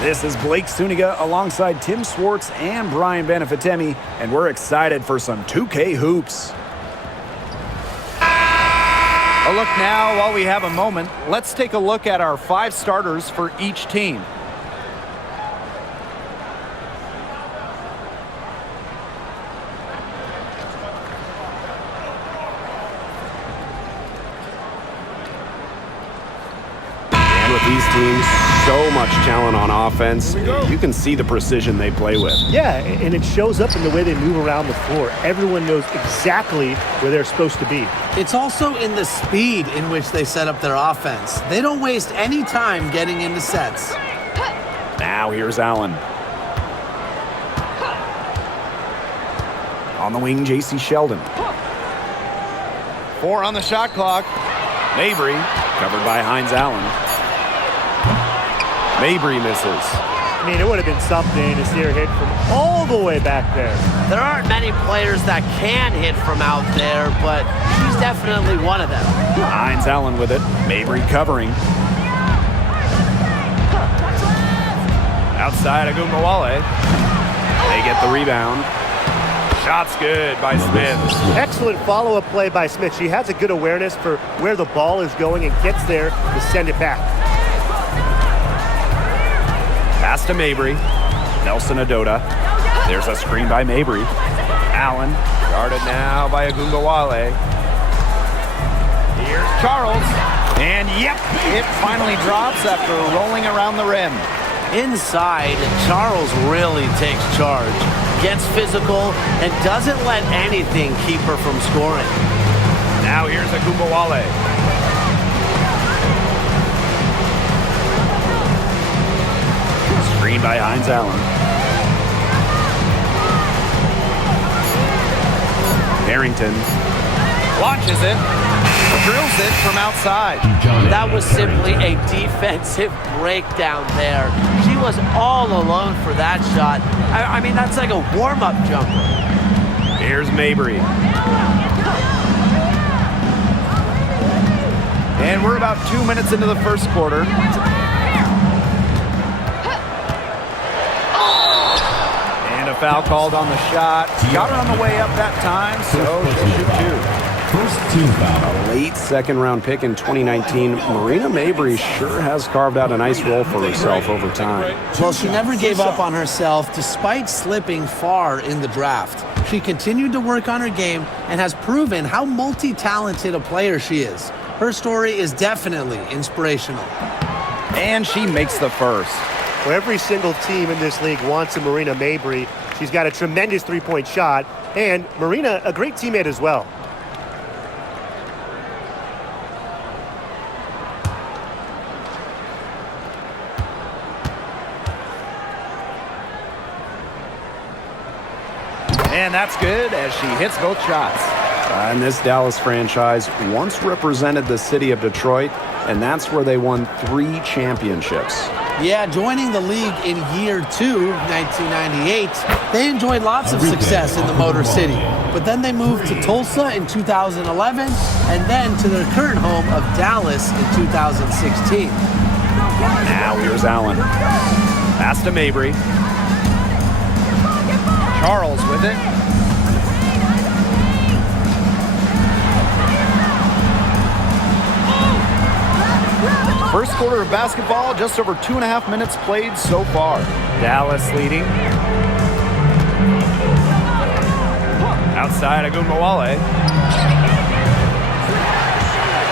This is Blake Suniga alongside Tim Swartz and Brian Benefitemi, and we're excited for some 2K hoops. A look now while we have a moment. Let's take a look at our 5 starters for each team. With these teams, so much talent on offense, you can see the precision they play with. Yeah, and it shows up in the way they move around the floor. Everyone knows exactly where they're supposed to be. It's also in the speed in which they set up their offense. They don't waste any time getting into sets. Now here's Allen. On the wing, J.C. Sheldon. 4 on the shot clock. Mabry, covered by Hines Allen. Mabry misses. I mean, it would have been something to see her hit from all the way back there. There aren't many players that can hit from out there, but she's definitely one of them. Hines Allen with it. Mabry covering. Outside Agumbawale. They get the rebound. Shot's good by Smith. Excellent follow-up play by Smith. She has a good awareness for where the ball is going and gets there to send it back. Pass to Mabry. Nelson Adota. There's a screen by Mabry. Allen. Guarded now by Agumbawale. Here's Charles. And yep, it finally drops after rolling around the rim. Inside, Charles really takes charge, gets physical, and doesn't let anything keep her from scoring. Now here's Agumbawale. Screen by Hines Allen. Harrington Launches it. Drills it from outside. That was simply a defensive breakdown there. She was all alone for that shot. I mean, that's like a warm-up jumper. Here's Mabry. And we're about 2 minutes into the first quarter. And a foul called on the shot. Got her on the way up that time, so she'll shoot 2. First team foul. A late second-round pick in 2019, Marina Mabry sure has carved out a nice role for herself over time. Well, she never gave up on herself despite slipping far in the draft. She continued to work on her game and has proven how multi-talented a player she is. Her story is definitely inspirational. And she makes the first. Well, every single team in this league wants a Marina Mabry. She's got a tremendous three-point shot, and Marina, a great teammate as well. And that's good as she hits both shots. And this Dallas franchise once represented the city of Detroit, and that's where they won 3 championships. Yeah, joining the league in year 2, 1998, they enjoyed lots of success in the Motor City. But then they moved to Tulsa in 2011, and then to their current home of Dallas in 2016. Now here's Allen. Pass to Mabry. Charles with it. First quarter of basketball, just over 2.5 minutes played so far. Dallas leading. Outside Agumbawale.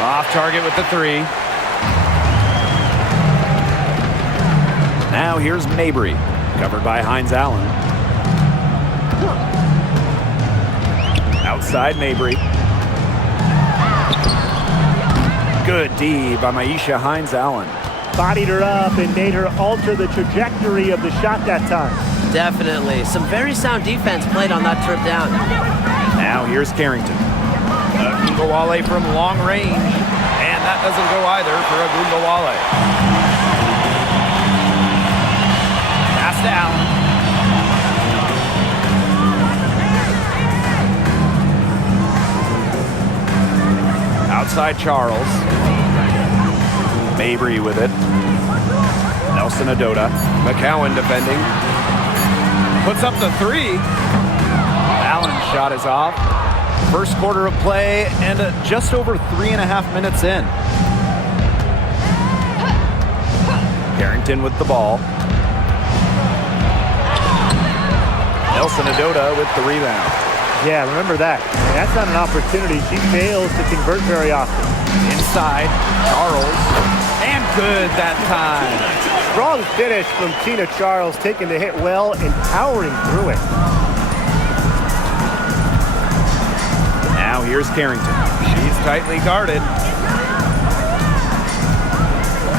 Off target with the 3. Now here's Mabry, covered by Hines Allen. Outside Mabry. Good D by Maisha Hines Allen. Bodied her up and made her alter the trajectory of the shot that time. Definitely. Some very sound defense played on that trip down. Now here's Carrington. Agumbawale from long range. And that doesn't go either for Agumbawale. Pass to Allen. Outside Charles. Mabry with it. Nelson Adota. McCowan defending. Puts up the three. Allen's shot is off. First quarter of play and just over 3.5 minutes in. Carrington with the ball. Nelson Adota with the rebound. Yeah, remember that. That's not an opportunity. She fails to convert very often. Inside, Charles. And good that time. Strong finish from Tina Charles, taking the hit well and powering through it. Now here's Carrington. She's tightly guarded.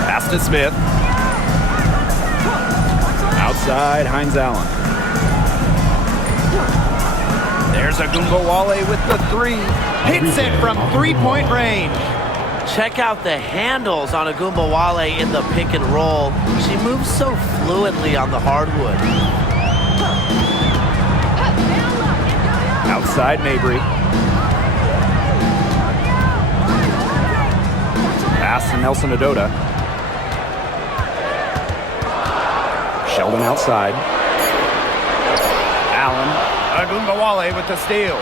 Pass to Smith. Outside, Hines Allen. There's Agumbawale with the three. Hits it from three-point range. Check out the handles on Agumbawale in the pick and roll. She moves so fluidly on the hardwood. Outside, Mabry. Pass to Nelson Adota. Sheldon outside. Allen. Agumbawale with the steal.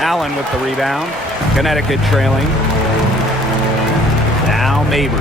Allen with the rebound. Connecticut trailing. Now Mabry.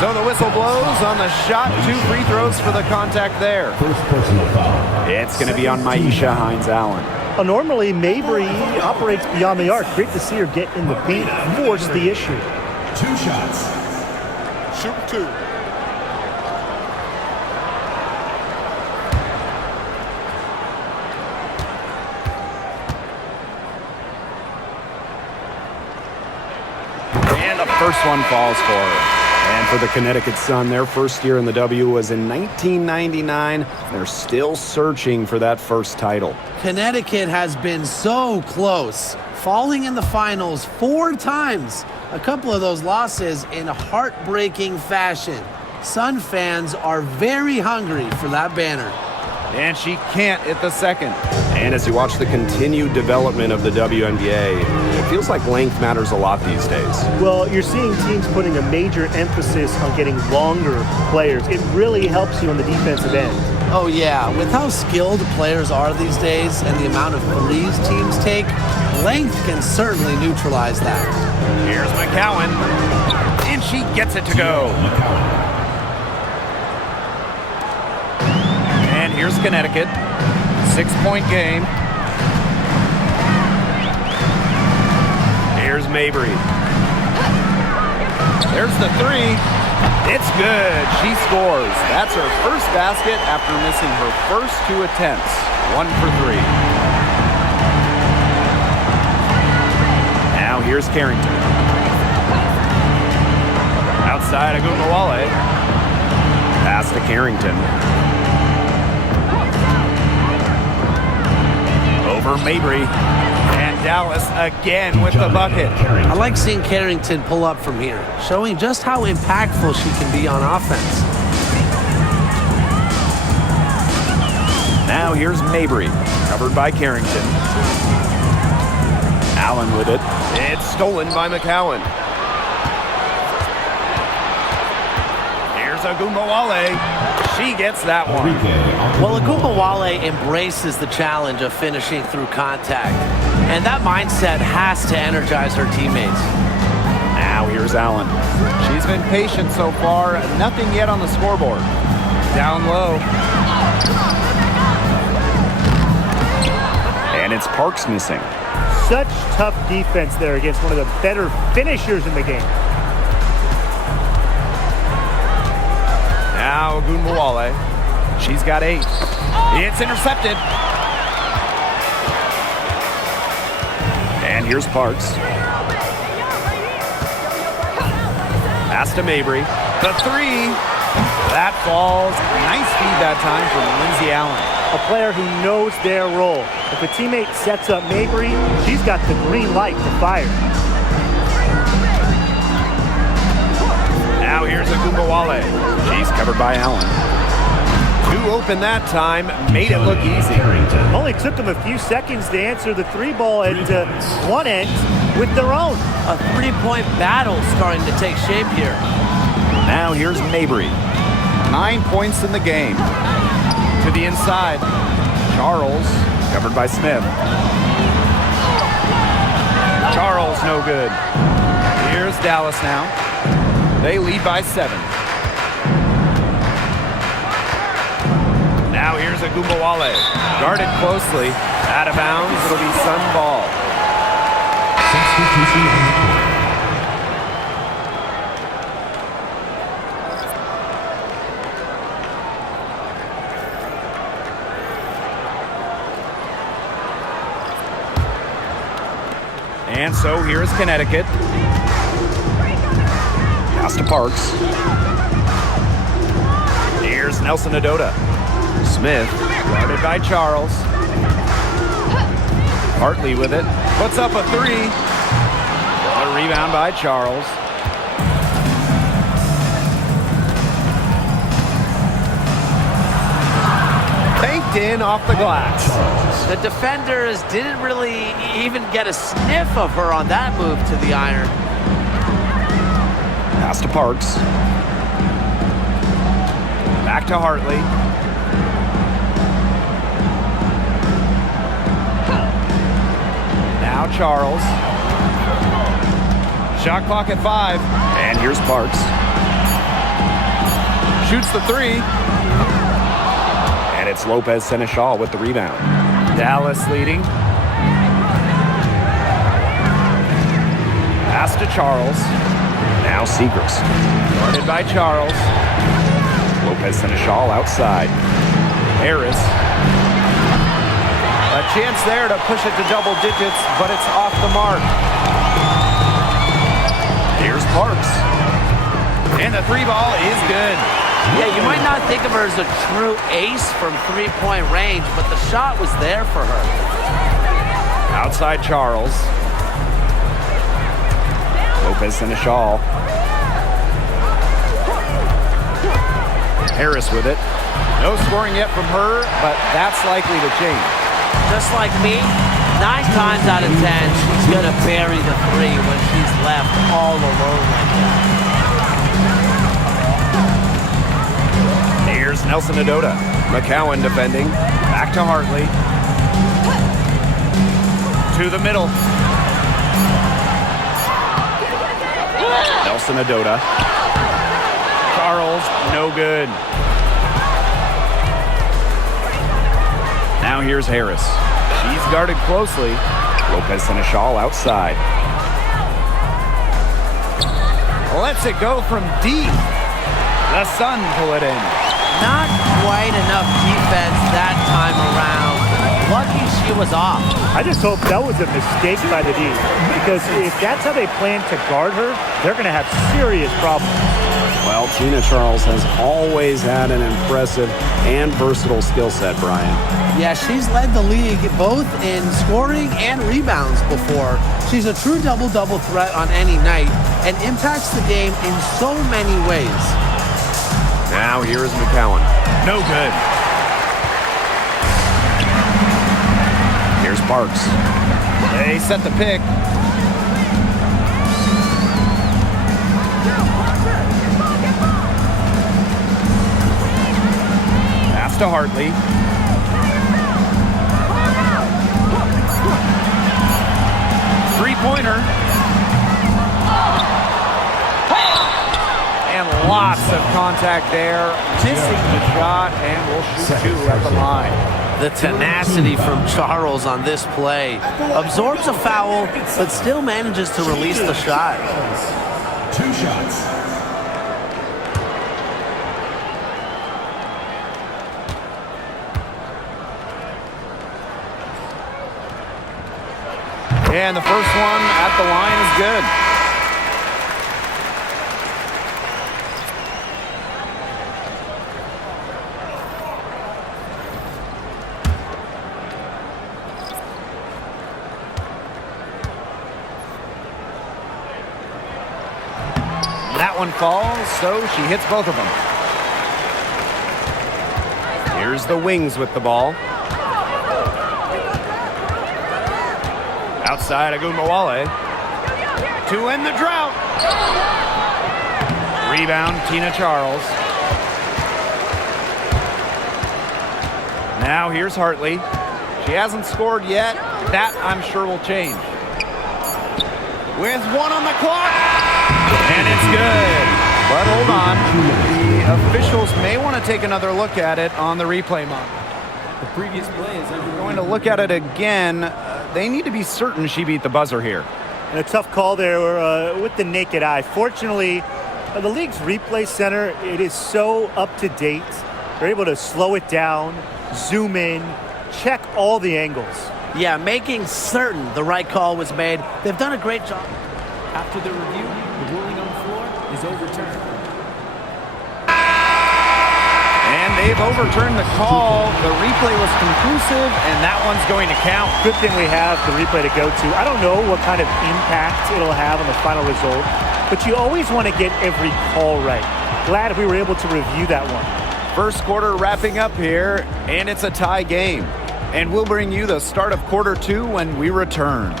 So the whistle blows on the shot. 2 free throws for the contact there. First personal foul. It's going to be on Maisha Hines Allen. Well, normally, Mabry operates beyond the arc. Great to see her get in the paint, force the issue. 2 shots. Shoot 2. And the first one falls for her. And for the Connecticut Sun, their first year in the W was in 1999. They're still searching for that first title. Connecticut has been so close, falling in the finals 4 times. A couple of those losses in heartbreaking fashion. Sun fans are very hungry for that banner. And she can't hit the second. And as you watch the continued development of the WNBA, it feels like length matters a lot these days. Well, you're seeing teams putting a major emphasis on getting longer players. It really helps you on the defensive end. Oh yeah, with how skilled players are these days and the amount of threes teams take, length can certainly neutralize that. Here's McCowan. And she gets it to go. And here's Connecticut. 6-point game. Here's Mabry. There's the three. It's good. She scores. That's her first basket after missing her first 2 attempts. 1 for 3. Now here's Carrington. Outside Agumbawale. Pass to Carrington. Over Mabry. And Dallas again with the bucket. I like seeing Carrington pull up from here, showing just how impactful she can be on offense. Now here's Mabry, covered by Carrington. Allen with it. It's stolen by McCowan. Here's Agumbawale. She gets that one. Well, Agumbawale embraces the challenge of finishing through contact, and that mindset has to energize her teammates. Now here's Allen. She's been patient so far. Nothing yet on the scoreboard. Down low. And it's Parks missing. Such tough defense there against one of the better finishers in the game. Now Agumbawale. She's got 8. It's intercepted. And here's Parks. Pass to Mabry. The 3. That falls. Nice feed that time from Lindsay Allen. A player who knows their role. If a teammate sets up Mabry, she's got the green light to fire. Now here's Agumbawale. She's covered by Allen. Two open that time, made it look easy. Only took them a few seconds to answer the three ball at one end with their own. A three-point battle starting to take shape here. Now here's Mabry. 9 points in the game. To the inside. Charles, covered by Smith. Charles, no good. Here's Dallas now. They lead by 7. Now here's Agumbawale. Guarded closely. Out of bounds. It'll be Sun ball. Substitution on the court. And so here's Connecticut. Pass to Parks. Here's Nelson Adota. Smith, guarded by Charles. Hartley with it. Puts up a 3. A rebound by Charles. Banked in off the glass. The defenders didn't really even get a sniff of her on that move to the iron. Pass to Parks. Back to Hartley. Now Charles. Shot clock at 5. And here's Parks. Shoots the 3. And it's Lopez Seneschal with the rebound. Dallas leading. Pass to Charles. Now Seagrass. Guarded by Charles. Lopez Seneschal outside. Harris. A chance there to push it to double digits, but it's off the mark. Here's Parks. And the 3 ball is good. Yeah, you might not think of her as a true ace from three-point range, but the shot was there for her. Outside Charles. Lopez Seneschal. Harris with it. No scoring yet from her, but that's likely to change. Just like me, 9 times out of 10, she's going to bury the 3 when she's left all alone like that. Here's Nelson Adota. McCowan defending. Back to Hartley. To the middle. Nelson Adota. Charles, no good. Now here's Harris. She's guarded closely. Lopez Seneschal outside. Lets it go from deep. The Sun pull it in. Not quite enough defense that time around. Lucky she was off. I just hope that was a mistake by the D, because if that's how they plan to guard her, they're going to have serious problems. Well, Tina Charles has always had an impressive and versatile skill set, Brian. Yeah, she's led the league both in scoring and rebounds before. She's a true double-double threat on any night and impacts the game in so many ways. Now here is McCowan. No good. Here's Parks. They set the pick. Pass to Hartley. Three-pointer. And lots of contact there. Missing the shot, and will shoot 2 at the line. The tenacity from Charles on this play. Absorbs a foul, but still manages to release the shot. 2 shots. And the first one at the line is good. That one falls, so she hits both of them. Here's the Wings with the ball. Outside Agumbawale. To end the drought. Rebound, Tina Charles. Now here's Hartley. She hasn't scored yet. That, I'm sure, will change. With one on the clock. And it's good. But hold on. The officials may want to take another look at it on the replay monitor. The previous play is Going to look at it again. They need to be certain she beat the buzzer here. And a tough call there with the naked eye. Fortunately, the league's replay center, it is so up to date. They're able to slow it down, zoom in, check all the angles. Yeah, making certain the right call was made. They've done a great job. after the review. The ruling on the floor is overturned. And they've overturned the call. The replay was conclusive, and that one's going to count. Good thing we have the replay to go to. I don't know what kind of impact it'll have on the final result, but you always want to get every call right. Glad we were able to review that one. First quarter wrapping up here, and it's a tie game. And we'll bring you the start of quarter two when we return.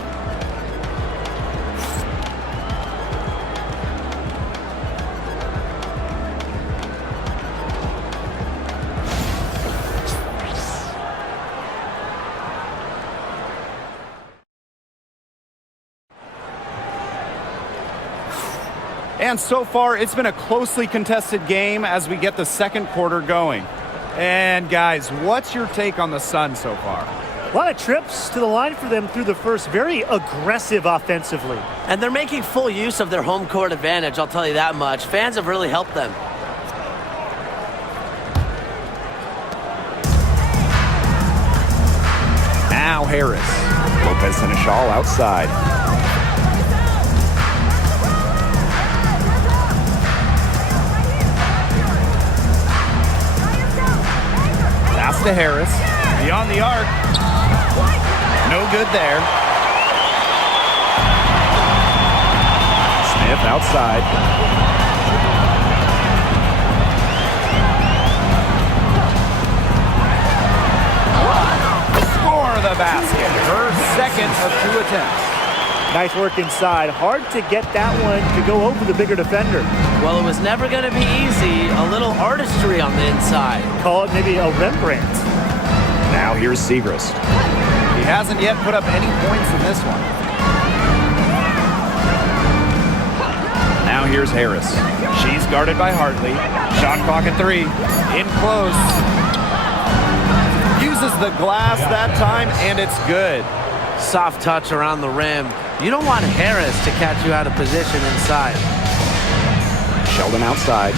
And so far, it's been a closely contested game as we get the second quarter going. And guys, what's your take on the Suns so far? A lot of trips to the line for them through the first, very aggressive offensively. And they're making full use of their home court advantage, I'll tell you that much. Fans have really helped them. Now Harris. Lopez and Ashall outside. Pass to Harris. Beyond the arc. No good there. Smith outside. Score the basket. Her second of 2 attempts. Nice work inside. Hard to get that one to go over the bigger defender. Well, it was never going to be easy. A little artistry on the inside. Call it maybe a Rembrandt. Now here's Siegrist. He hasn't yet put up any points in this one. Now here's Harris. She's guarded by Hartley. Shot clock at 3. In close. Uses the glass that time, and it's good. Soft touch around the rim. You don't want Harris to catch you out of position inside. Sheldon outside.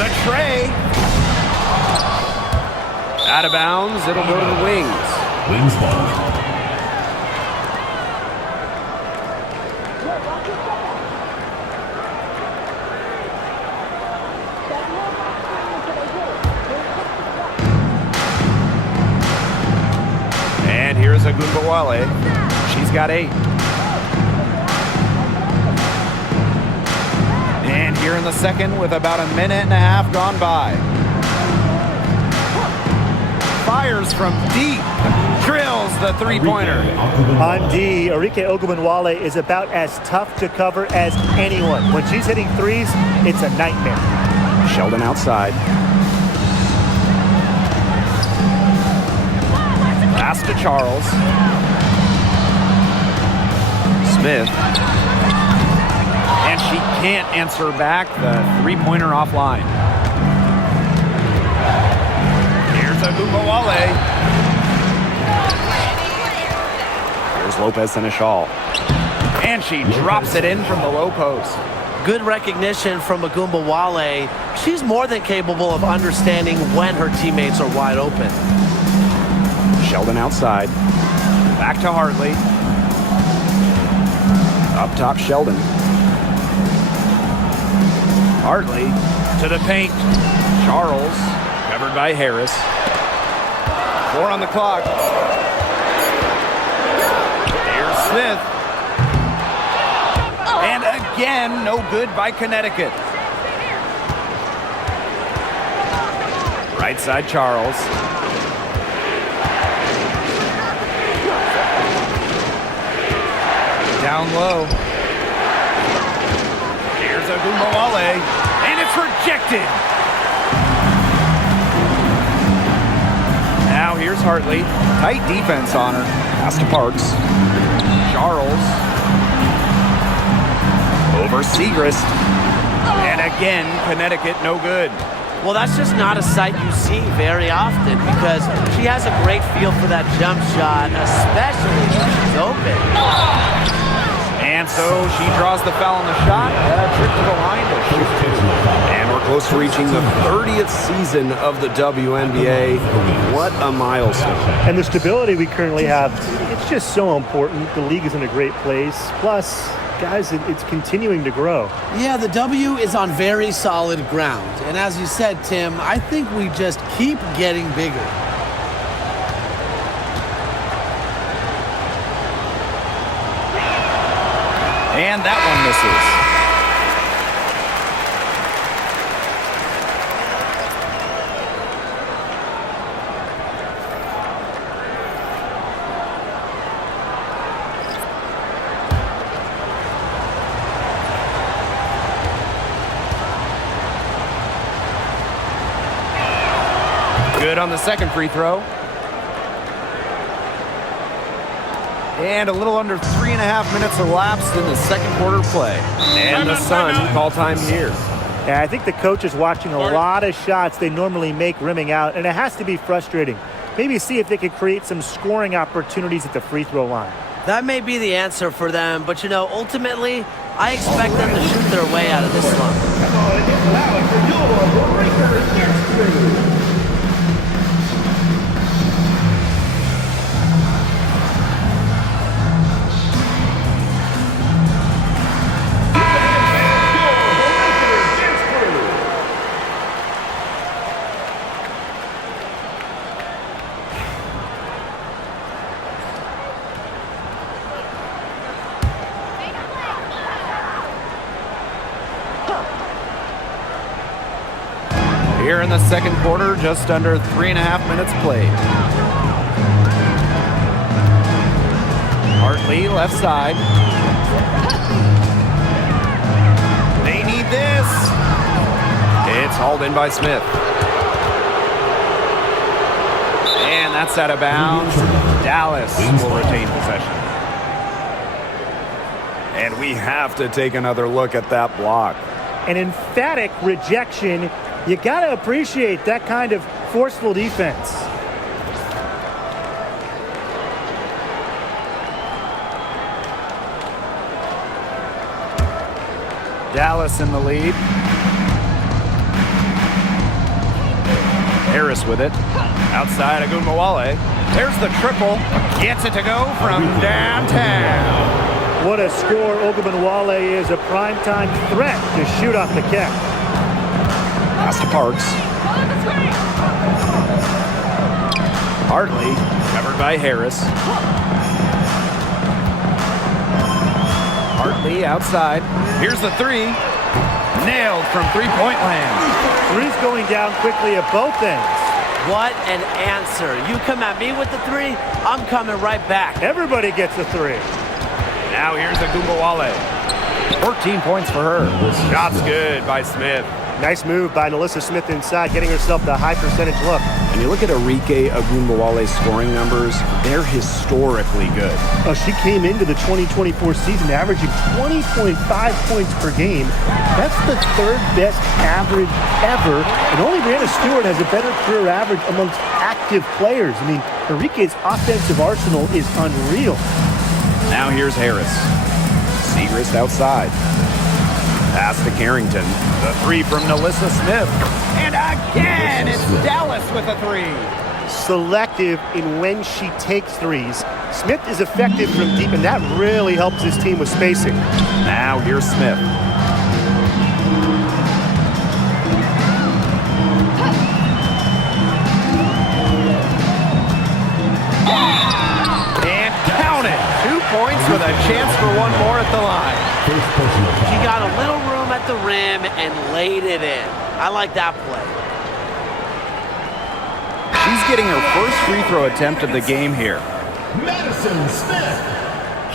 The tray. Out of bounds. It'll go to the Wings. Wings ball. And here's Agumbawale. She's got 8. And here in the second with about a minute and a half gone by. Fires from deep. Drills the three-pointer. On D, Arike Ogunbowale is about as tough to cover as anyone. When she's hitting threes, it's a nightmare. Sheldon outside. Pass to Charles. Smith. And she can't answer back. The three-pointer offline. Here's Agumbawale. Here's Lopez and Ashall. And she drops it in from the low post. Good recognition from Agumbawale. She's more than capable of understanding when her teammates are wide open. Sheldon outside. Back to Hartley. Up top, Sheldon. Hartley to the paint. Charles, covered by Harris. 4 on the clock. Here's Smith. And again, no good by Connecticut. Right side, Charles. Down low. Here's Ogunbowale, and it's rejected. Now here's Hartley. Tight defense on her. Pass to Parks. Charles. Over Segrist. And again, Connecticut no good. Well, that's just not a sight you see very often because she has a great feel for that jump shot, especially when she's open. And so she draws the foul on the shot. Trip to the line to shoot two. And we're close to reaching the 30th season of the WNBA. What a milestone. And the stability we currently have, it's just so important. The league is in a great place. Plus, guys, it's continuing to grow. Yeah, the W is on very solid ground. And as you said, Tim, I think we just keep getting bigger. And that one misses. Good on the second free throw. And a little under 3.5 minutes elapsed in the second quarter play. And the Sun call time here. Yeah, I think the coach is watching a lot of shots they normally make rimming out, and it has to be frustrating. Maybe see if they could create some scoring opportunities at the free throw line. That may be the answer for them, but you know, ultimately, I expect them to shoot their way out of this slump. Here in the second quarter, just under 3.5 minutes played. Hartley, left side. They need this. It's hauled in by Smith. And that's out of bounds. Dallas will retain possession. And we have to take another look at that block. An emphatic rejection. You got to appreciate that kind of forceful defense. Dallas in the lead. Harris with it. Outside Ogunbowale. There's the triple. Gets it to go from downtown. What a score Ogunbowale is. A primetime threat to shoot off the catch. Pass to Parks. Hartley, covered by Harris. Hartley outside. Here's the three. Nailed from three-point land. Three's going down quickly at both ends. What an answer. You come at me with the three, I'm coming right back. Everybody gets a three. Now here's Ogunbowale. 14 points for her. Shot's good by Smith. Nice move by Nalissa Smith inside, getting herself the high percentage look. And you look at Arike Ogunbowale's scoring numbers, they're historically good. She came into the 2024 season averaging 20.5 points per game. That's the third best average ever. And only Brianna Stewart has a better career average amongst active players. I mean, Arike's offensive arsenal is unreal. Now here's Harris. Segrist outside. Pass to Carrington. The three from Nalissa Smith. And again, it's Dallas with a three. Selective in when she takes threes. Smith is effective from deep, and that really helps his team with spacing. Now here's Smith. And count it. 2 points with a chance for one more at the line. She got a little room at the rim and laid it in. I like that play. She's getting her first free throw attempt of the game here. Madison Smith,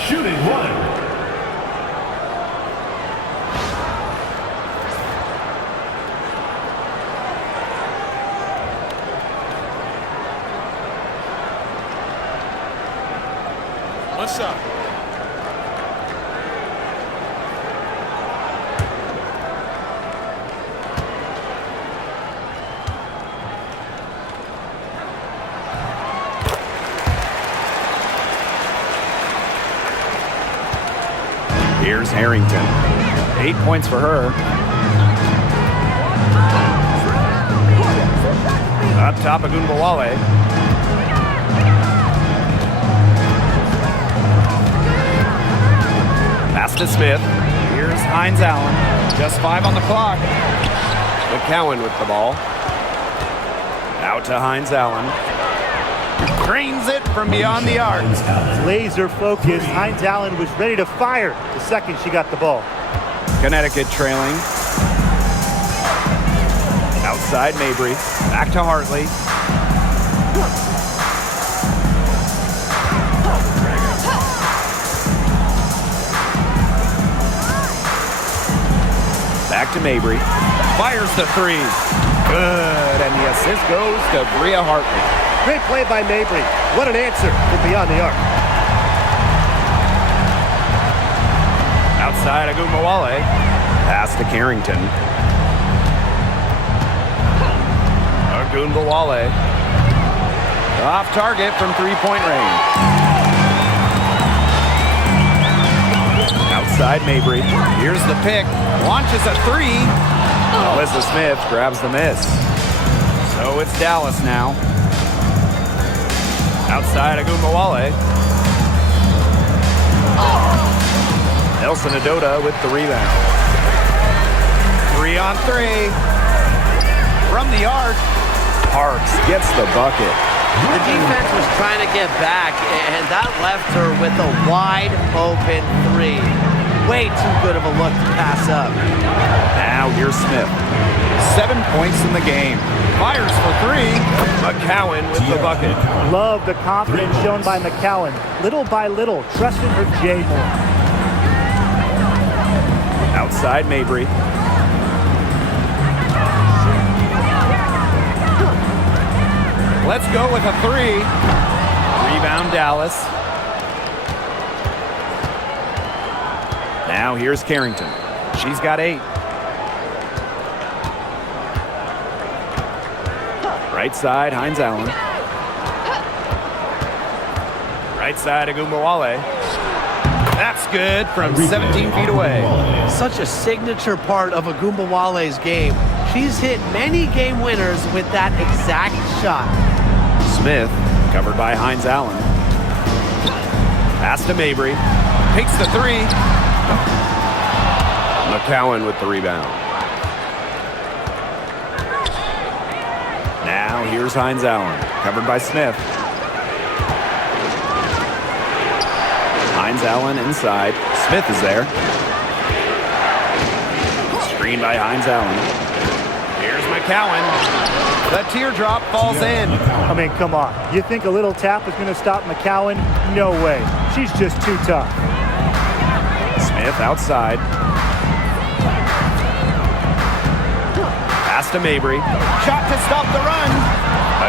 shooting 1. What's up? Here's Harrington. 8 points for her. Up top, Agunbowale. Pass to Smith. Here's Hines Allen. Just 5 on the clock. McCowan with the ball. Out to Hines Allen. Drains it from beyond the arc. Laser focused. Hines Allen was ready to fire the second she got the ball. Connecticut trailing. Outside Mabry. Back to Hartley. Back to Mabry. Fires the 3. Good. And the assist goes to Bria Hartley. Great play by Mabry. What an answer from beyond the arc. Outside Agunbowale. Pass to Carrington. Agunbowale. Off target from 3-point range. Outside Mabry. Here's the pick. Launches a 3. Alyssa Smith grabs the miss. So it's Dallas now. Outside Agunbowale. Nelson Adota with the rebound. 3 on 3. From the arc. Parks gets the bucket. The defense was trying to get back, and that left her with a wide open 3. Way too good of a look to pass up. Now here's Smith. 7 points in the game. Fires for 3. McCowan with the bucket. Love the confidence shown by McCowan. Little by little, trusting her J more. Outside Mabry. Let's go with a 3. Rebound Dallas. Now here's Carrington. She's got 8. Right side, Hines Allen. Right side, Agunbowale. That's good from 17 feet away. Such a signature part of Agunbowale's game. She's hit many game winners with that exact shot. Smith, covered by Hines Allen. Pass to Mabry. Takes the 3. McCowan with the rebound. Now here's Hines Allen, covered by Smith. Hines Allen inside. Smith is there. Screen by Hines Allen. Here's McCowan. The teardrop falls in. I mean, come on. You think a little tap is going to stop McCowan? No way. She's just too tough. Smith outside. Pass to Mabry. Shot to stop the run.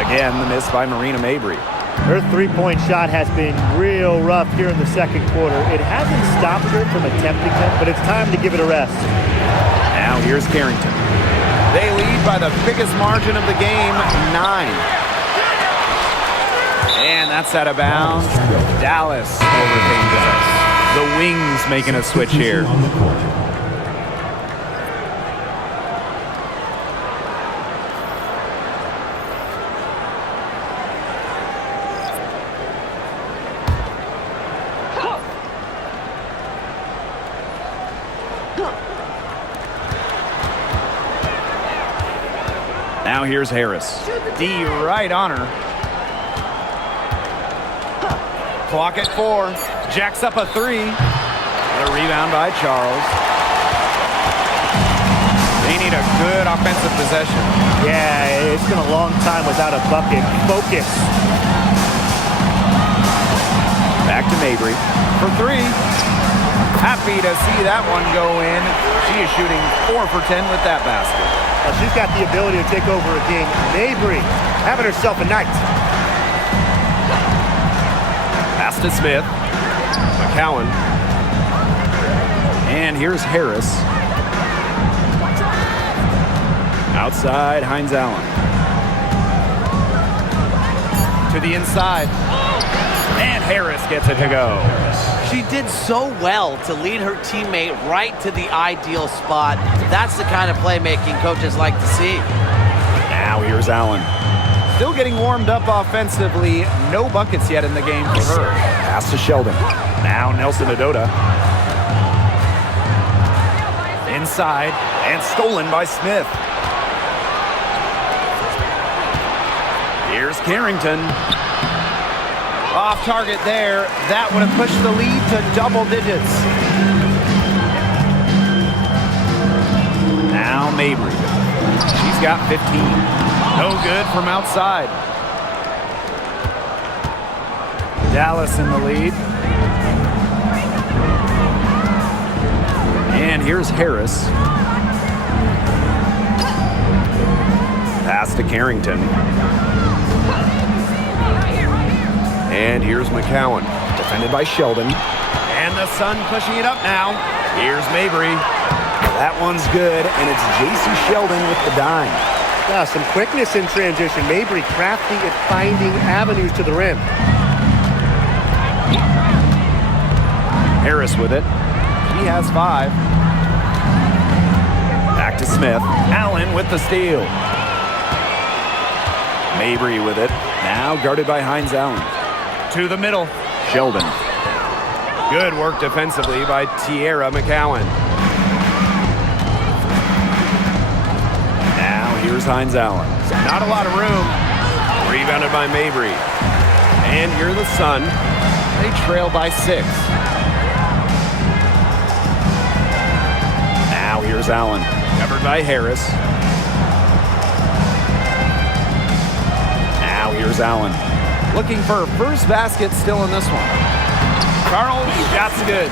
Again, the miss by Marina Mabry. Her three-point shot has been real rough here in the second quarter. It hasn't stopped her from attempting them, but it's time to give it a rest. Now here's Carrington. They lead by the biggest margin of the game, 9. And that's out of bounds. Dallas overcame this. The Wings making a switch here. Now here's Harris. D right on her. Clock at 4. Jacks up a 3. A rebound by Charles. They need a good offensive possession. Yeah, it's been a long time without a bucket. Focus. Back to Mabry. For three. Happy to see that one go in. She is shooting 4 for 10 with that basket. Well, she's got the ability to take over a game. Mabry having herself a night. Pass to Smith. McCowan. And here's Harris. Outside, Hines Allen. To the inside. And Harris gets it to go. She did so well to lead her teammate right to the ideal spot. That's the kind of playmaking coaches like to see. Now here's Allen. Still getting warmed up offensively. No buckets yet in the game for her. Pass to Sheldon. Now Nelson Adota. Inside and stolen by Smith. Here's Carrington. Off target there. That would have pushed the lead to double digits. Now Mabry. She's got 15. No good from outside. Dallas in the lead. And here's Harris. Pass to Carrington. And here's McCowan. Defended by Sheldon. And the Sun pushing it up now. Here's Mabry. That one's good, and it's J.C. Sheldon with the dime. Yeah, some quickness in transition. Mabry crafty at finding avenues to the rim. Harris with it. He has 5. Back to Smith. Allen with the steal. Mabry with it. Now guarded by Hines Allen. To the middle. Sheldon. Good work defensively by Tierra McCowan. Now here's Hines Allen. Not a lot of room. Rebounded by Mabry. And you're the Sun. They trail by 6. Now here's Allen. Covered by Harris. Now here's Allen. Looking for her first basket still in this one. Charles, shot's good.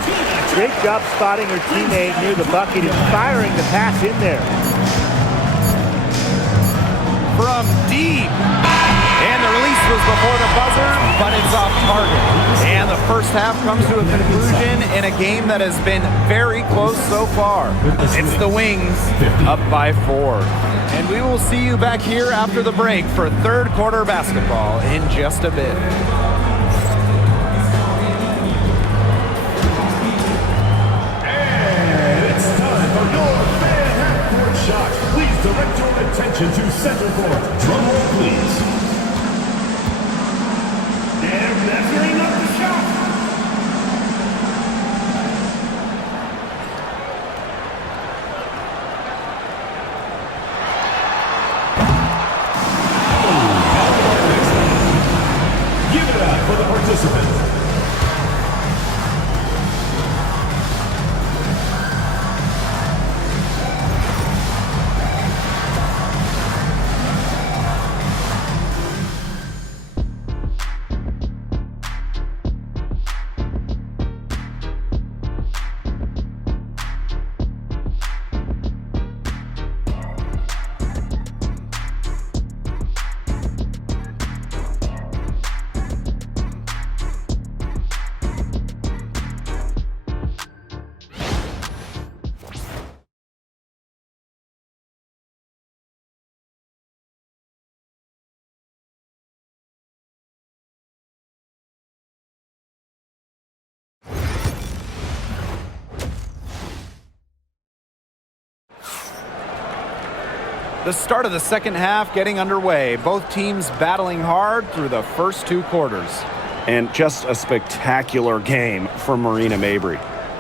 Great job spotting her teammate near the bucket and firing the pass in there. From deep. And the release was before the buzzer, but it's off target. And the first half comes to a conclusion in a game that has been very close so far. It's the Wings up by 4. And we will see you back here after the break for third quarter basketball in just a bit. And it's time for your fan half-court shot. Please direct your attention to center court. Drum roll, please. And measuring up the shot. Give it up for the participants. The start of the second half getting underway. Both teams battling hard through the first 2 quarters. And just a spectacular game from Marina Mabry.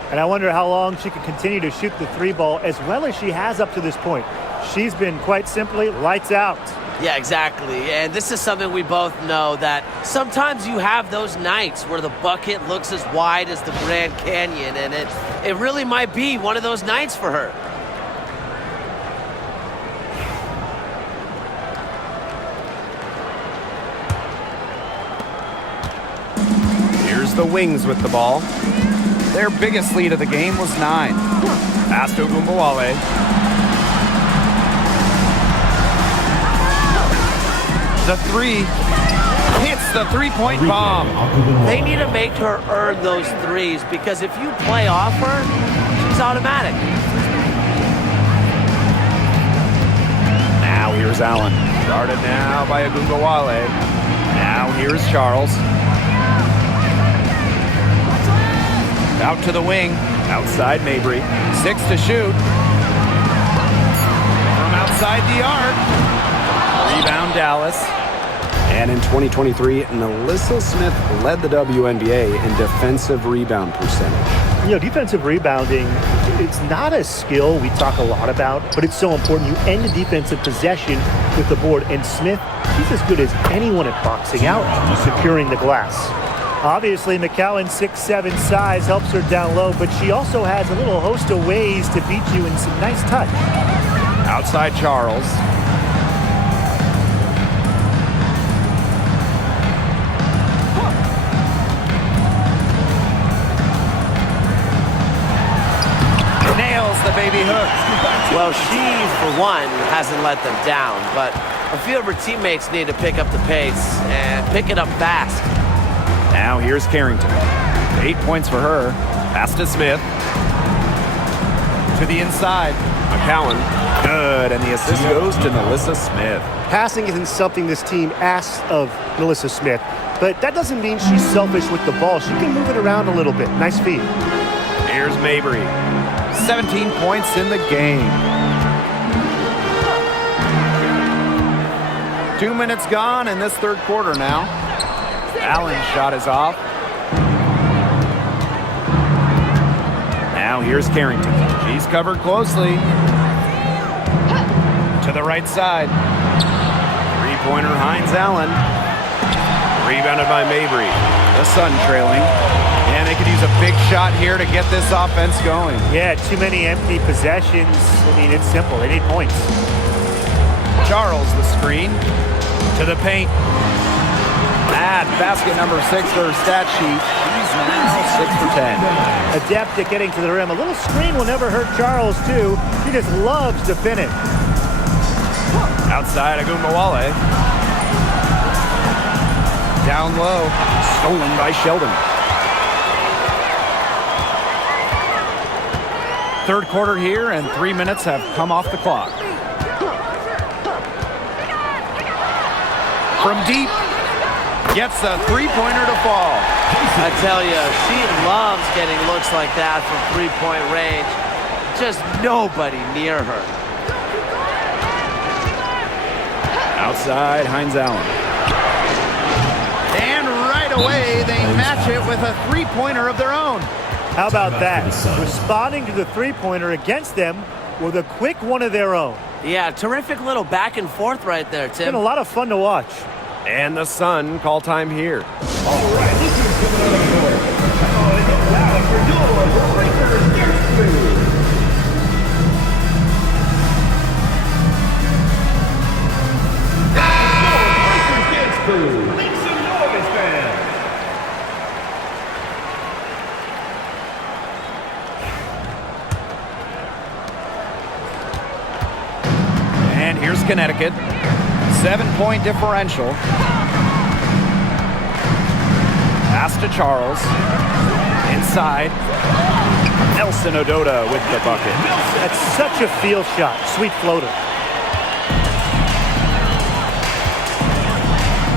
And I wonder how long she can continue to shoot the 3 ball as well as she has up to this point. She's been quite simply lights out. Yeah, exactly. And this is something we both know, that sometimes you have those nights where the bucket looks as wide as the Grand Canyon, and it really might be one of those nights for her. Here's the Wings with the ball. Their biggest lead of the game was 9. Pass to Ogunbowale. The 3 hits the three-point bomb. They need to make her earn those threes because if you play off her, she's automatic. Now here's Allen. Guarded now by Ogunbowale. Now here's Charles. Out to the wing. Outside Mabry. 6 to shoot. From outside the arc. Rebound Dallas. And in 2023, Nalissa Smith led the WNBA in defensive rebound percentage. You know, defensive rebounding, it's not a skill we talk a lot about, but it's so important. You end a defensive possession with the board, and Smith, she's as good as anyone at boxing out, securing the glass. Obviously, McCowan's 6'7" size helps her down low, but she also has a little host of ways to beat you in some nice touch. Outside Charles. Nails the baby hook. Well, she, for one, hasn't let them down, but a few of her teammates need to pick up the pace and pick it up fast. Now here's Carrington. 8 points for her. Pass to Smith. To the inside. McCowan. Good. And the assist goes to Nalissa Smith. Passing isn't something this team asks of Nalissa Smith, but that doesn't mean she's selfish with the ball. She can move it around a little bit. Nice feed. Here's Mabry. 17 points in the game. 2 minutes gone in this third quarter now. Allen's shot is off. Now here's Carrington. She's covered closely. To the right side. Three-pointer Hines Allen. Rebounded by Mabry. The Sun trailing. And they could use a big shot here to get this offense going. Yeah, too many empty possessions. I mean, it's simple. They need points. Charles the screen. To the paint. Add basket number 6 to her stat sheet. She's now 6 for 10. Adept at getting to the rim. A little screen will never hurt Charles, too. She just loves to finish. Outside Ogunbowale. Down low. Stolen by Sheldon. Third quarter here, and 3 minutes have come off the clock. From deep. Gets a three-pointer to fall. I tell you, she loves getting looks like that from three-point range. Just nobody near her. Outside, Hines Allen. And right away, they match it with a three-pointer of their own. How about that? Responding to the three-pointer against them with a quick one of their own. Yeah, terrific little back and forth right there, It's Tim. been a lot of fun to watch. And the Sun call time here. All right, this is coming up north. Oh, it's a battle for your Lakers Knicks food. Lakers Knicks food. Make some noise, fans. And here's Connecticut. 7-point differential. Pass to Charles. Inside. Nelson Ododa with the bucket. That's such a field shot. Sweet floater.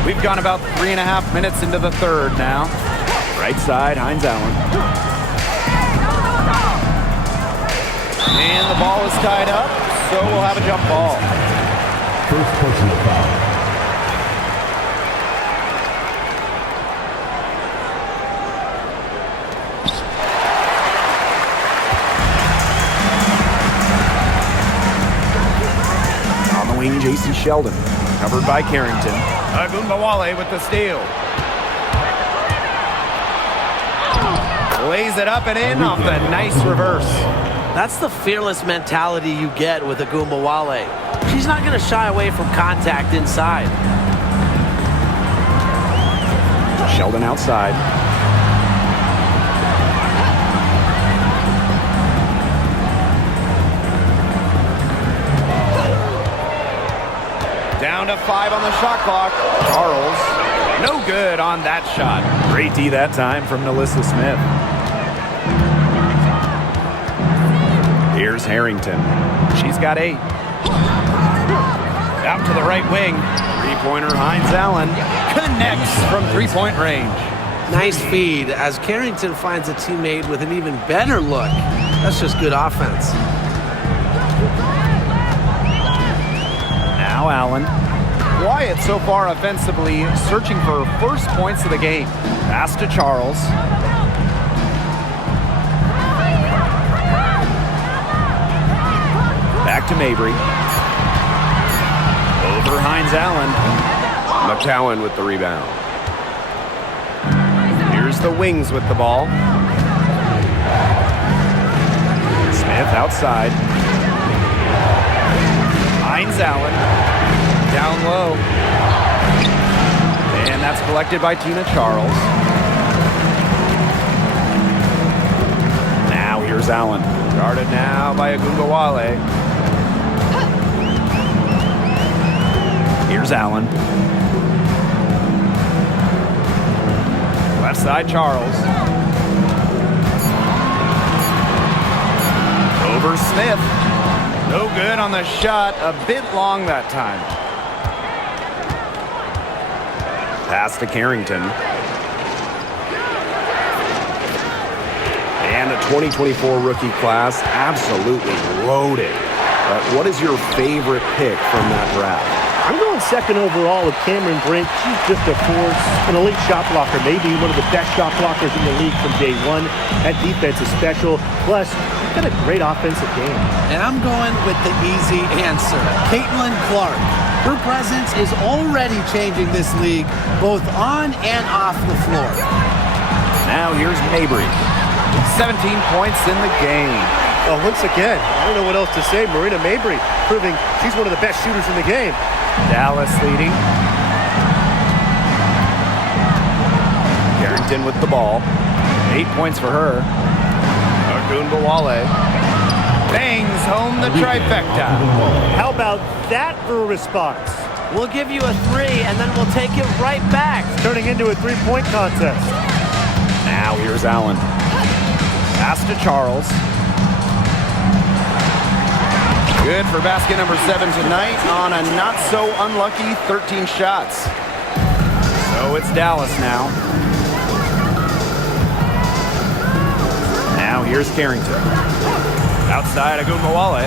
We've gone about 3.5 minutes into the third now. Right side, Hines Allen. And the ball is tied up, so we'll have a jump ball. First personal foul. On the wing, J.C. Sheldon. Covered by Carrington. Ogunbowale with the steal. Lays it up and in off the nice reverse. That's the fearless mentality you get with Ogunbowale. She's not going to shy away from contact inside. Sheldon outside. to 5 on the shot clock. Charles, no good on that shot. Great D that time from Nalissa Smith. Here's Harrington. She's got 8. Out to the right wing. Three-pointer Hines Allen. Connects from three-point range. Nice feed as Carrington finds a teammate with an even better look. That's just good offense. Now Allen. Wyatt so far offensively searching for first points of the game. Pass to Charles. Back to Mabry. Over Hines Allen. McCowan with the rebound. Here's the wings with the ball. Smith outside. Hines Allen down low. And that's collected by Tina Charles. Now here's Allen. Guarded now by Agumbawale. Here's Allen. Left side Charles. Over Smith. No good on the shot. A bit long that time. Pass to Carrington. And the 2024 rookie class absolutely loaded. But what is your favorite pick from that draft? I'm going second overall with Cameron Brink. She's just a force, an elite shot blocker, maybe one of the best shot blockers in the league from day one. That defense is special. Plus, she's got a great offensive game. And I'm going with the easy answer, Caitlin Clark. Her presence is already changing this league, both on and off the floor. Now here's Mabry. 17 points in the game. Oh, once again, I don't know what else to say. Marina Mabry proving she's one of the best shooters in the game. Dallas leading. Carrington with the ball. 8 points for her. Agumbawale bangs home the trifecta. How about that for a response? We'll give you a 3, and then we'll take it right back. Turning into a three-point contest. Now here's Allen. Pass to Charles. Good for basket number 7 tonight on a not-so-unlucky 13 shots. So it's Dallas now. Now here's Carrington. Outside Agumbawale.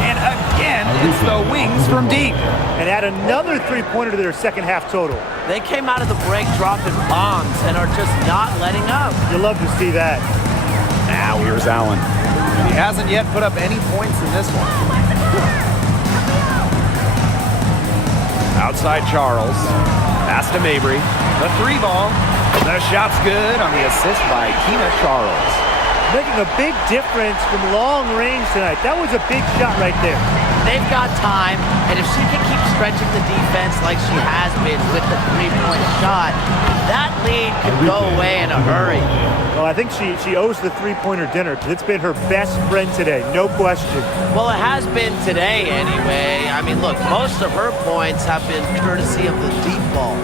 And again, it's the wings from deep. And add another three-pointer to their second half total. They came out of the break dropping bombs and are just not letting up. You'll love to see that. Now here's Allen. He hasn't yet put up any points in this one. Outside Charles. Pass to Mabry. The 3 ball. The shot's good on the assist by Tina Charles. Making a big difference from long range tonight. That was a big shot right there. They've got time, and if she can keep stretching the defense like she has been with the 3-point shot, that lead could go away in a hurry. Well, I think she owes the three-pointer dinner because it's been her best friend today, no question. Well, it has been today anyway. I mean, look, most of her points have been courtesy of the deep ball.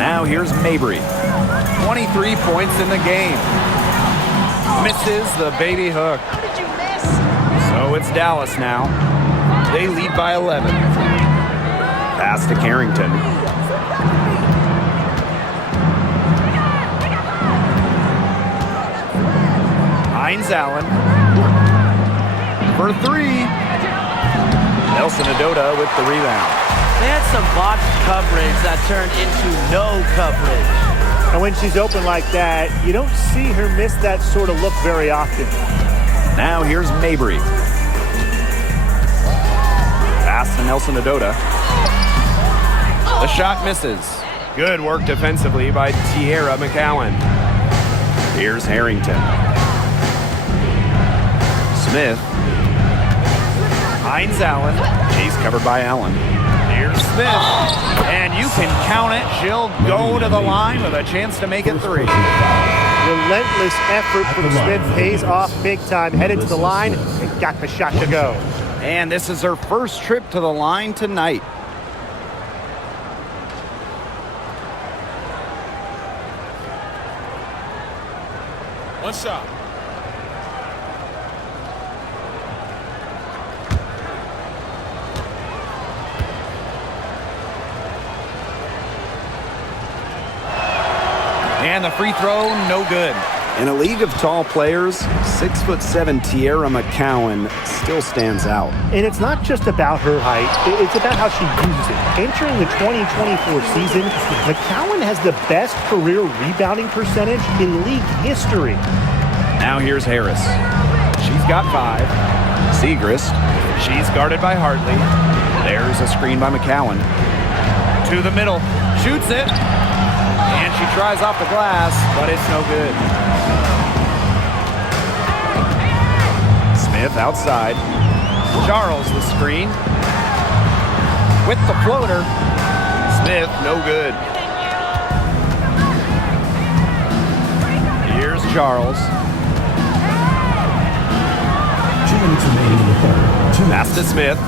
Now here's Mabry. 23 points in the game. Misses the baby hook. How did you miss? So it's Dallas now. They lead by 11. Pass to Carrington. Hines Allen. For 3. Nelson Adota with the rebound. They had some botched coverage that turned into no coverage. And when she's open like that, you don't see her miss that sort of look very often. Now here's Mabry. Pass to Nelson Adota. The shot misses. Good work defensively by Tierra McCowan. Here's Harrington. Smith. Hines Allen. She's covered by Allen. Here's Smith. And you can count it. She'll go to the line with a chance to make it 3. Relentless effort from Smith pays off big time. Headed to the line and got the shot to go. And this is her first trip to the line tonight. shot. And the free throw, no good. In a league of tall players, 6'7" Tierra McCowan still stands out. And it's not just about her height, it's about how she uses it. Entering the 2024 season, McCowan has the best career rebounding percentage in league history. Now here's Harris. She's got 5. Siegrist. She's guarded by Hartley. There's a screen by McCowan. To the middle. Shoots it. And she tries off the glass, but it's no good. Smith outside. Charles the screen. With the floater. Smith, no good. Here's Charles. 2 minutes remaining in the third. Pass to Smith.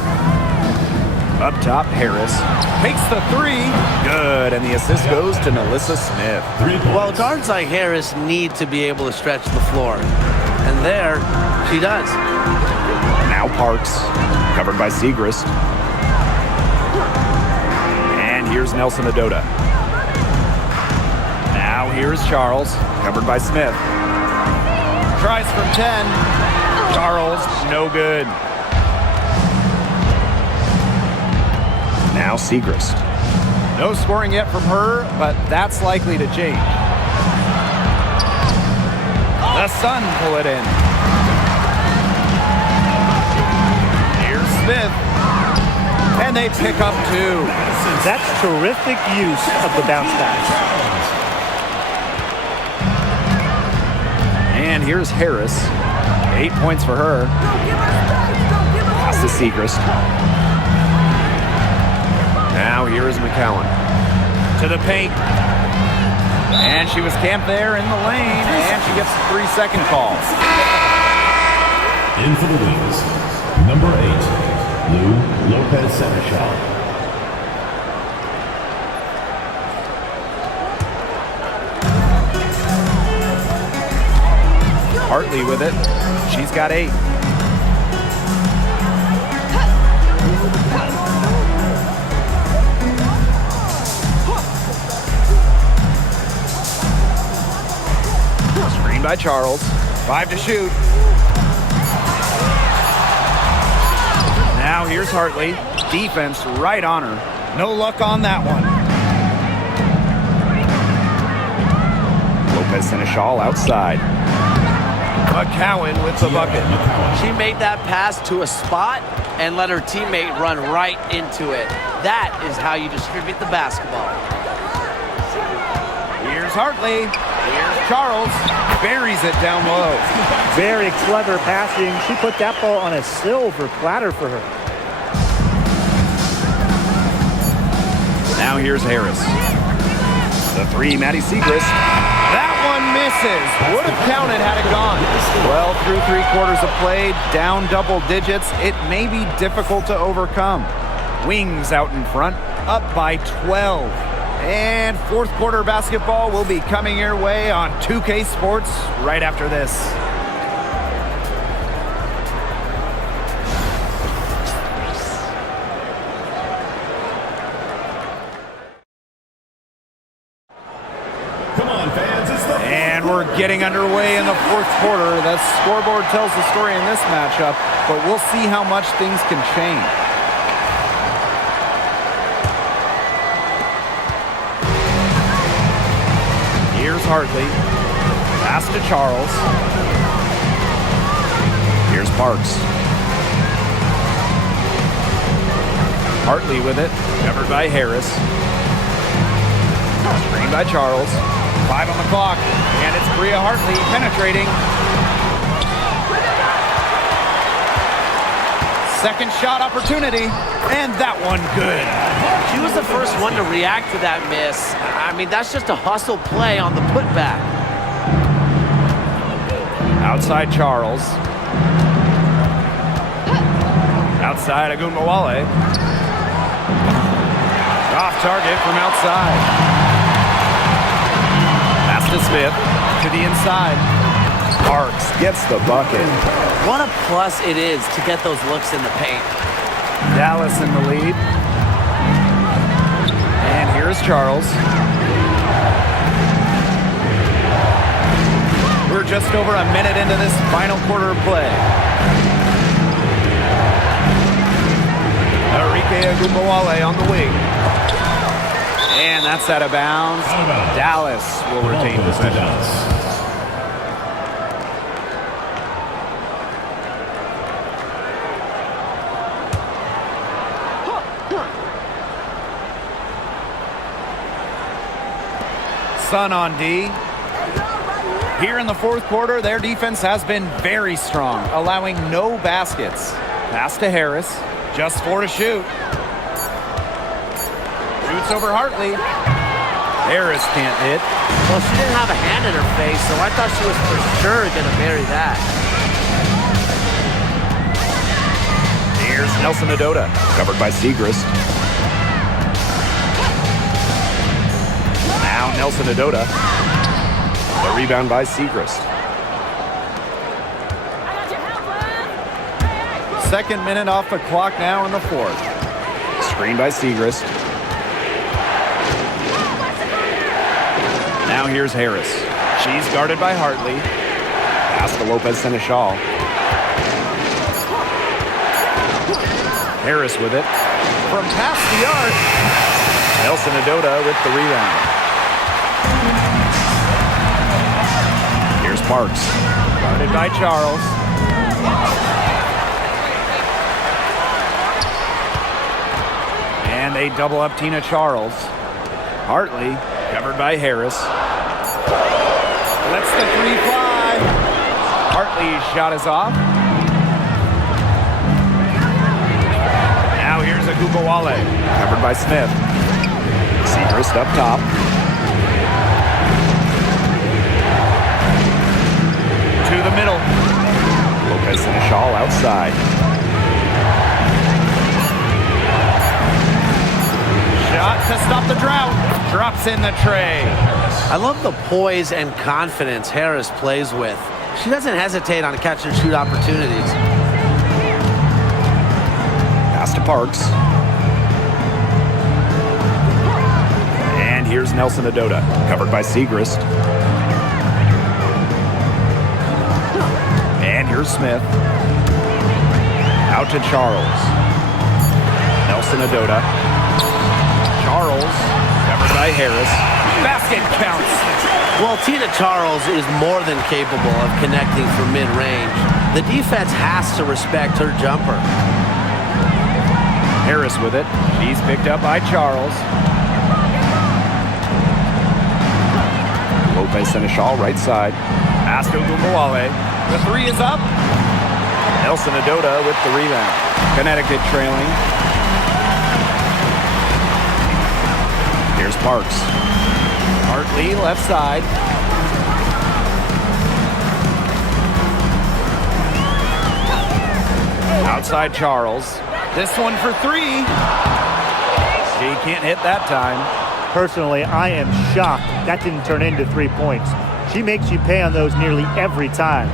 Up top, Harris. Takes the 3. Good, and the assist goes to Nalissa Smith. 3 points. Well, guards like Harris need to be able to stretch the floor. And there, she does. Now Parks, covered by Siegrist. And here's Nelson Adota. Now here's Charles. Covered by Smith. Tries from 10. Charles, no good. Now Siegrist. No scoring yet from her, but that's likely to change. The Sun pull it in. Here's Smith. And they pick up 2. That's terrific use of the bounce back. And here's Harris. 8 points for her. Pass to Siegrist. Now here is McCowan. To the paint. And she was camped there in the lane, and she gets a 3-second call. In for the Wings, number 8, Lou Lopez-Seneschal. Hartley with it. She's got 8. Screen by Charles. 5 to shoot. Now here's Hartley. Defense right on her. No luck on that one. Lopez-Seneschal outside. McCowan with the bucket. She made that pass to a spot and let her teammate run right into it. That is how you distribute the basketball. Here's Hartley. Here's Charles. Buries it down low. Very clever passing. She put that ball on a silver platter for her. Now here's Harris. The 3, Maddie Siegrist. That one misses. Would have counted had it gone. Well, through 3 quarters of play, down double digits, it may be difficult to overcome. Wings out in front, up by 12. And fourth quarter basketball will be coming your way on 2K Sports right after this. Come on, fans, it's the... And we're getting underway in the fourth quarter. The scoreboard tells the story in this matchup, but we'll see how much things can change. Here's Hartley. Pass to Charles. Here's Parks. Hartley with it. Covered by Harris. Screen by Charles. 5 on the clock. And it's Bria Hartley penetrating. Second shot opportunity. And that one good. She was the first one to react to that miss. I mean, that's just a hustle play on the putback. Outside Charles. Outside Agunmawale. Off target from outside. Pass to Smith to the inside. Parks gets the bucket. What a plus it is to get those looks in the paint. Dallas in the lead. And here's Charles. We're just over a minute into this final quarter of play. Enrique Agumbawale on the wing. And that's out of bounds. Dallas will retain possession. Sun on D. Here in the fourth quarter, their defense has been very strong, allowing no baskets. Pass to Harris. Just 4 to shoot. Shoots over Hartley. Harris can't hit. Well, she didn't have a hand in her face, so I thought she was for sure going to bury that. Here's Nelson Adota, covered by Segrist. Now Nelson Adota. The rebound by Segrist. Second minute off the clock now in the fourth. Screen by Segrist. Now here's Harris. She's guarded by Hartley. Pass to Lopez Seneschal. Harris with it. From past the arc. Nelson Adota with the rebound. Here's Parks. Guarded by Charles. And they double up Tina Charles. Hartley, covered by Harris. Lets the three fly. Hartley's shot is off. Now here's Agumbawale. Covered by Smith. Segrist up top. To the middle. Lopez Seneschal outside. Shot to stop the drought. Drops in the tray. I love the poise and confidence Harris plays with. She doesn't hesitate on catch and shoot opportunities. Pass to Parks. And here's Nelson Adota, covered by Segrist. And here's Smith. Out to Charles. Nelson Adota. Charles, covered by Harris. Basket counts. Well, Tina Charles is more than capable of connecting from mid-range. The defense has to respect her jumper. Harris with it. She's picked up by Charles. Lopez Seneschal right side. Pass to Agumbawale. The three is up. Nelson Adota with the rebound. Connecticut trailing. Here's Parks. Hartley left side. Outside Charles. This one for three. She can't hit that time. Personally, I am shocked that didn't turn into 3 points. She makes you pay on those nearly every time.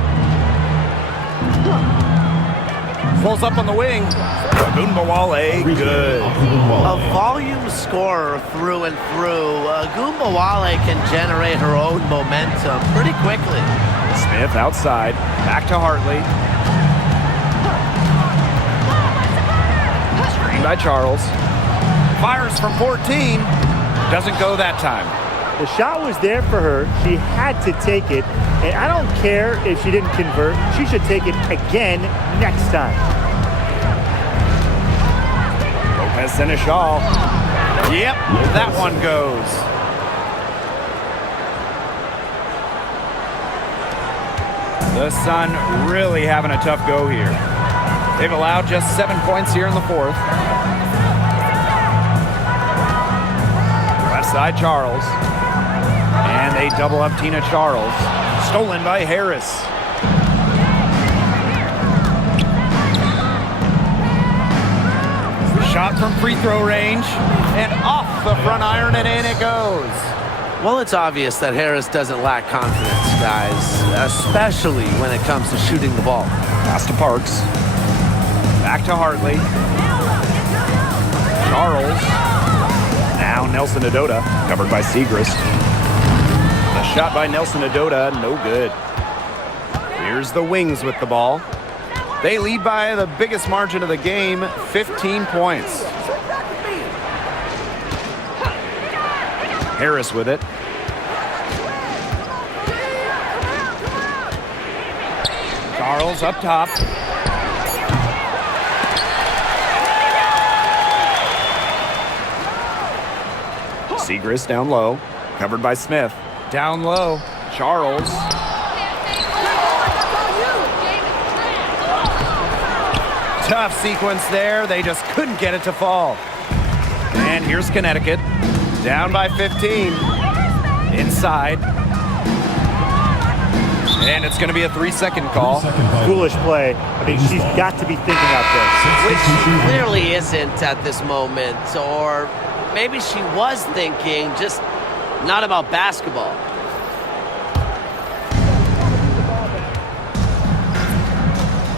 Pulls up on the wing. Agumbawale, good. A volume scorer through and through, Agumbawale can generate her own momentum pretty quickly. Smith outside. Back to Hartley. Screen by Charles. Fires from 14. Doesn't go that time. The shot was there for her. She had to take it. And I don't care if she didn't convert. She should take it again next time. Lopez Seneschal. Yep, that one goes. The Sun really having a tough go here. They've allowed just 7 points here in the fourth. Left side, Charles. And they double up Tina Charles. Stolen by Harris. Shot from free throw range. And off the front iron and in it goes. Well, it's obvious that Harris doesn't lack confidence, guys, especially when it comes to shooting the ball. Pass to Parks. Back to Hartley. Charles. Now Nelson Adota, covered by Segrist. The shot by Nelson Adota, no good. Here's the Wings with the ball. They lead by the biggest margin of the game, 15 points. Harris with it. Charles up top. Segrist down low, covered by Smith. Down low. Charles. Tough sequence there. They just couldn't get it to fall. And here's Connecticut. Down by 15. Inside. And it's going to be a 3-second call. Foolish play. I mean, she's got to be thinking out this. Which she clearly isn't at this moment. Or maybe she was thinking, just not about basketball.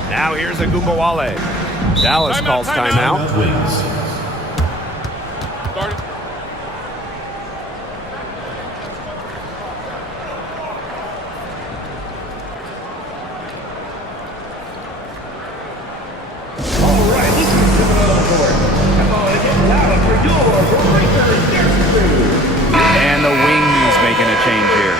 Now here's Agumbawale. Dallas calls timeout. Wings. And the Wings making a change here.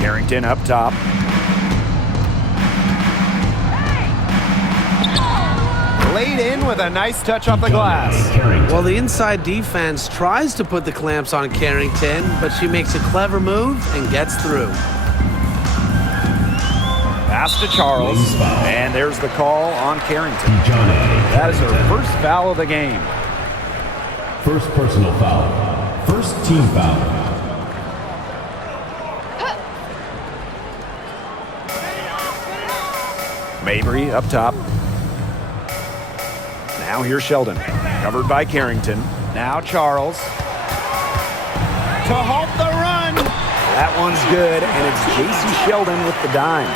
Carrington up top. Laid in with a nice touch off the glass. Well, the inside defense tries to put the clamps on Carrington, but she makes a clever move and gets through. Pass to Charles. And there's the call on Carrington. That is her first foul of the game. First personal foul. First team foul. Mabry up top. Now here's Sheldon, covered by Carrington. Now Charles. To halt the run. That one's good, and it's J.C. Sheldon with the dime.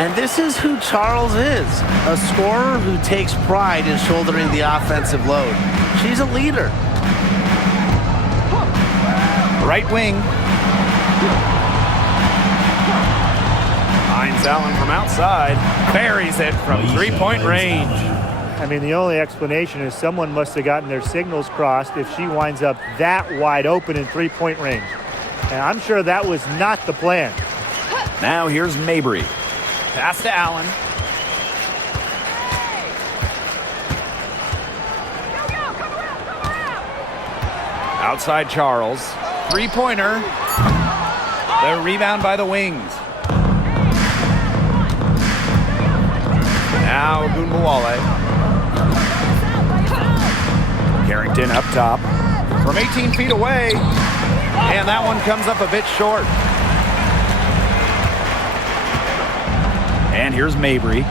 And this is who Charles is, a scorer who takes pride in shouldering the offensive load. She's a leader. Right wing. Finds Allen from outside. Buries it from three-point range. I mean, the only explanation is someone must have gotten their signals crossed if she winds up that wide open in three-point range. And I'm sure that was not the plan. Now here's Mabry. Pass to Allen. Outside Charles. Three-pointer. The rebound by the Wings. Now Agumbawale. Carrington up top. From 18 feet away. And that one comes up a bit short. And here's Mabry.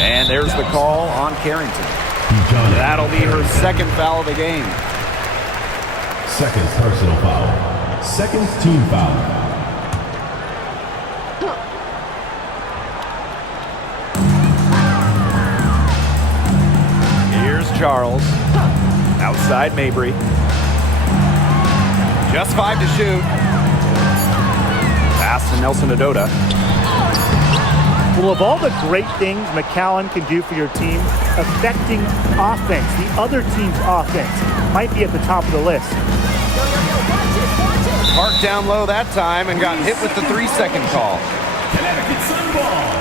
And there's the call on Carrington. That'll be her second foul of the game. Second personal foul. Second team foul. Charles. Outside Mabry. Just 5 to shoot. Pass to Nelson Adota. Well, of all the great things McCallum can do for your team, affecting offense, the other team's offense, might be at the top of the list. Park down low that time and got hit with the 3-second call. Connecticut Sun ball.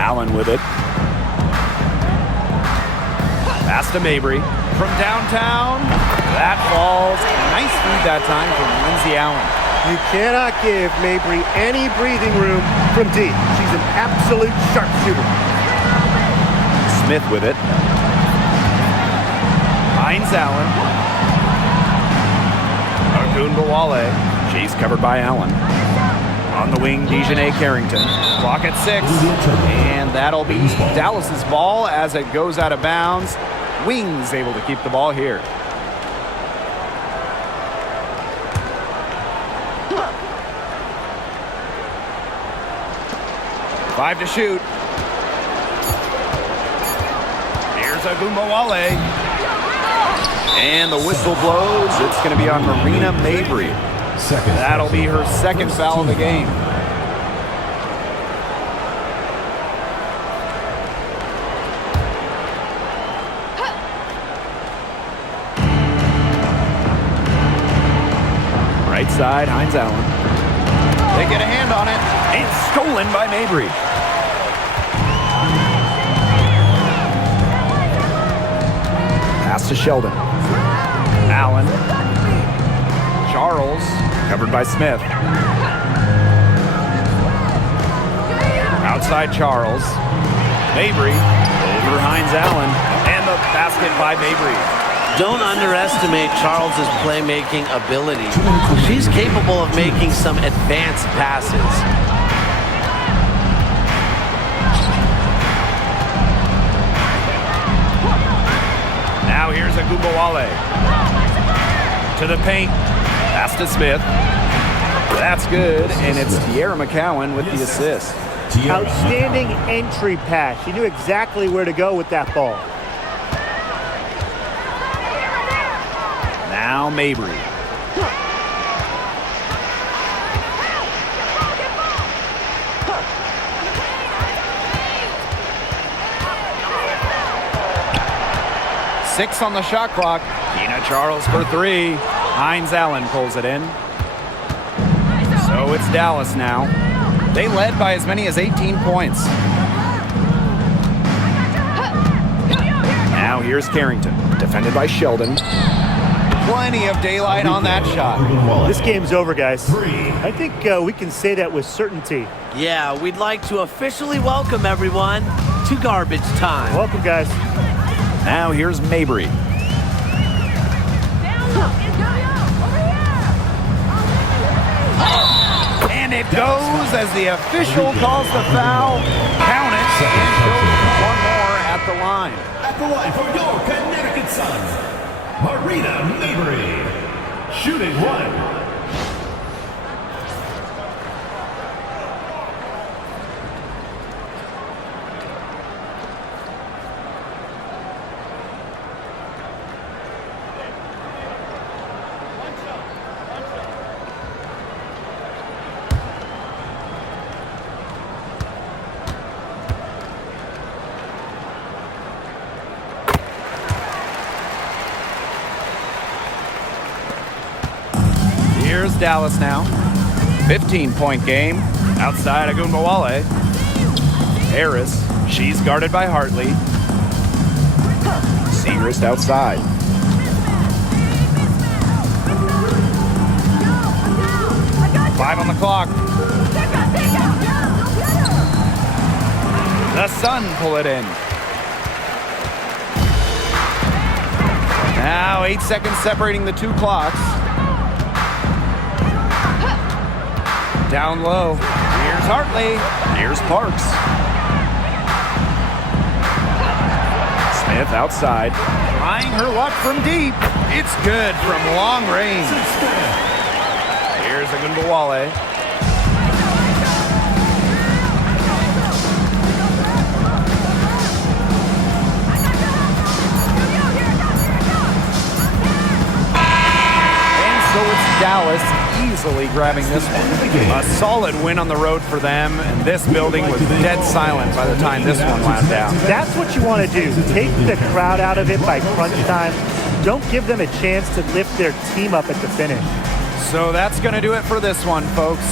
Allen with it. Pass to Mabry. From downtown, that falls. Nice feed that time from Lindsey Allen. You cannot give Mabry any breathing room from deep. She's an absolute sharpshooter. Smith with it. Hines Allen. Ogunbowale. She's covered by Allen. On the wing, Dejanay Carrington. Clock at 6. And that'll be Dallas's ball as it goes out of bounds. Wings able to keep the ball here. Five to shoot. Here's Ogunbowale. And the whistle blows. It's going to be on Marina Mabry. That'll be her second foul of the game. Right side, Hines Allen. They get a hand on it. It's stolen by Mabry. Pass to Sheldon. Allen. Charles. Covered by Smith. Outside Charles. Mabry. Over Hines Allen. And the basket by Mabry. Don't underestimate Charles's playmaking ability. She's capable of making some advanced passes. Now here's Ogunbowale. To the paint. Pass to Smith. That's good, and it's Tierra McCowan with the assist. Outstanding entry pass. She knew exactly where to go with that ball. Now Mabry. Six on the shot clock. Tina Charles for three. Hines Allen pulls it in. So it's Dallas now. They led by as many as 18 points. Now here's Carrington, defended by Sheldon. Plenty of daylight on that shot. This game's over, guys. I think we can say that with certainty. Yeah, we'd like to officially welcome everyone to garbage time. Welcome, guys. Now here's Mabry. And it goes as the official calls the foul. Count it. And shows one more at the line. At the line for your Connecticut Suns, Marina Mabry, shooting one. Here's Dallas now. 15-point game. Outside Ogunbowale. Harris. She's guarded by Hartley. Segrist outside. Five on the clock. The Sun pull it in. Now 8 seconds separating the two clocks. Down low. Here's Hartley. Here's Parks. Smith outside. Trying her luck from deep. It's good from long range. Here's Ogunbowale. And so it's Dallas easily grabbing this one. A solid win on the road for them, and this building was dead silent by the time this one wound down. That's what you want to do. Take the crowd out of it by crunch time. Don't give them a chance to lift their team up at the finish. So that's going to do it for this one, folks.